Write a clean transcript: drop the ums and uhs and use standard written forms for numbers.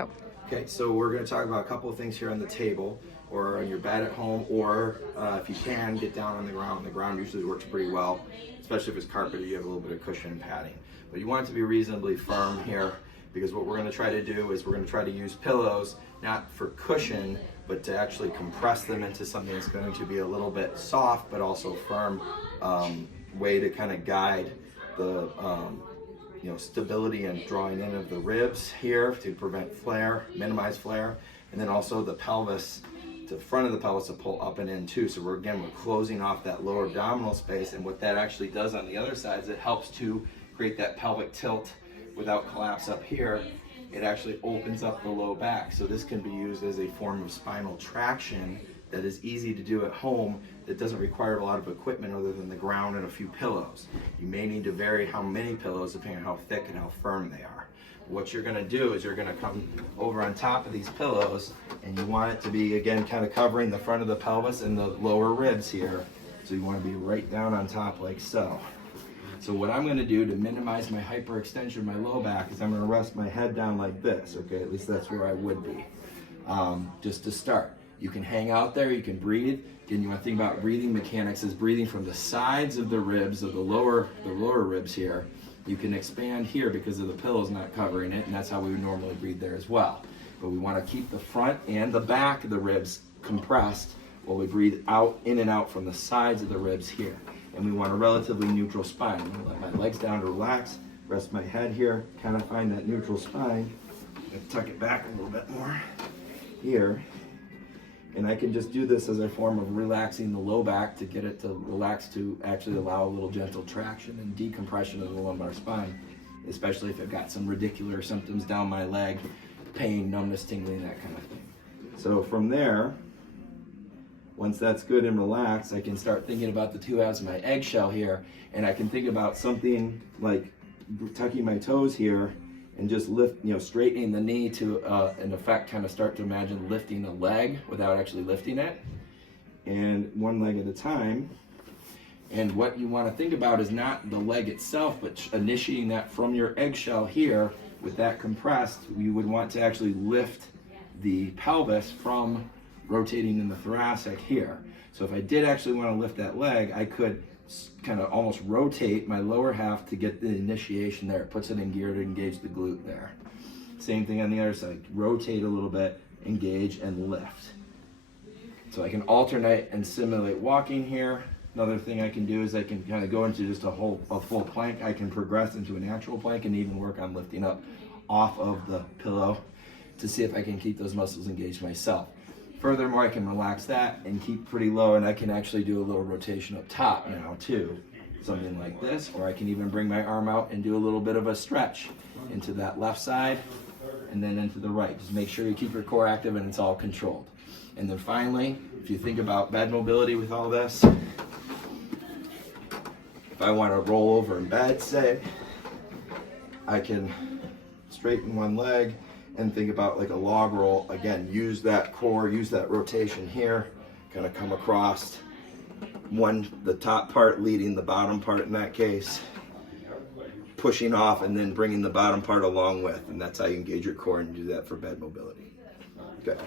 Go. Okay, so we're going to talk about a couple of things here on the table or on your bed at home, or if you can, get down on the ground. The ground usually works pretty well, especially if it's carpeted, you have a little bit of cushion and padding. But you want it to be reasonably firm here, because what we're going to try to do is we're going to try to use pillows, not for cushion, but to actually compress them into something that's going to be a little bit soft, but also firm, way to kind of guide the stability and drawing in of the ribs here to prevent flare, minimize flare, and then also the pelvis, the front of the pelvis to pull up and in too. So we're closing off that lower abdominal space, and what that actually does on the other side is it helps to create that pelvic tilt without collapse up here. It actually opens up the low back. So this can be used as a form of spinal traction that is easy to do at home, that doesn't require a lot of equipment other than the ground and a few pillows. You may need to vary how many pillows depending on how thick and how firm they are. What you're gonna do is you're gonna come over on top of these pillows, and you want it to be, again, kind of covering the front of the pelvis and the lower ribs here. So you wanna be right down on top like so. So what I'm gonna do to minimize my hyperextension of my low back is I'm gonna rest my head down like this, okay? At least that's where I would be, just to start. You can hang out there, you can breathe. Again, you want to think about breathing mechanics as breathing from the sides of the ribs, of the lower ribs here. You can expand here because of the pillows not covering it, and that's how we would normally breathe there as well. But we want to keep the front and the back of the ribs compressed while we breathe out, in and out from the sides of the ribs here. And we want a relatively neutral spine. I'm going to let my legs down to relax, rest my head here, kind of find that neutral spine, and tuck it back a little bit more here. And I can just do this as a form of relaxing the low back to get it to relax, to actually allow a little gentle traction and decompression of the lumbar spine, especially if I've got some radicular symptoms down my leg, pain, numbness, tingling, that kind of thing. So from there, once that's good and relaxed, I can start thinking about the two halves of my eggshell here, and I can think about something like tucking my toes here and just lift, straightening the knee to, in effect, kind of start to imagine lifting the leg without actually lifting it, and one leg at a time. And what you want to think about is not the leg itself, but initiating that from your eggshell here. With that compressed, you would want to actually lift the pelvis from rotating in the thoracic here. So if I did actually want to lift that leg, I could kind of almost rotate my lower half to get the initiation there. It puts it in gear to engage the glute there. Same thing on the other side. Rotate a little bit, engage, and lift. So I can alternate and simulate walking here. Another thing I can do is I can kind of go into just a full plank. I can progress into a natural plank and even work on lifting up off of the pillow to see if I can keep those muscles engaged myself. Furthermore, I can relax that and keep pretty low, and I can actually do a little rotation up top now too. Something like this, or I can even bring my arm out and do a little bit of a stretch into that left side and then into the right. Just make sure you keep your core active and it's all controlled. And then finally, if you think about bed mobility with all this, if I want to roll over in bed, say, I can straighten one leg and think about like a log roll. Again, use that core, use that rotation here, kind of come across the top part leading the bottom part in that case, pushing off and then bringing the bottom part along with, and that's how you engage your core and do that for bed mobility. Good.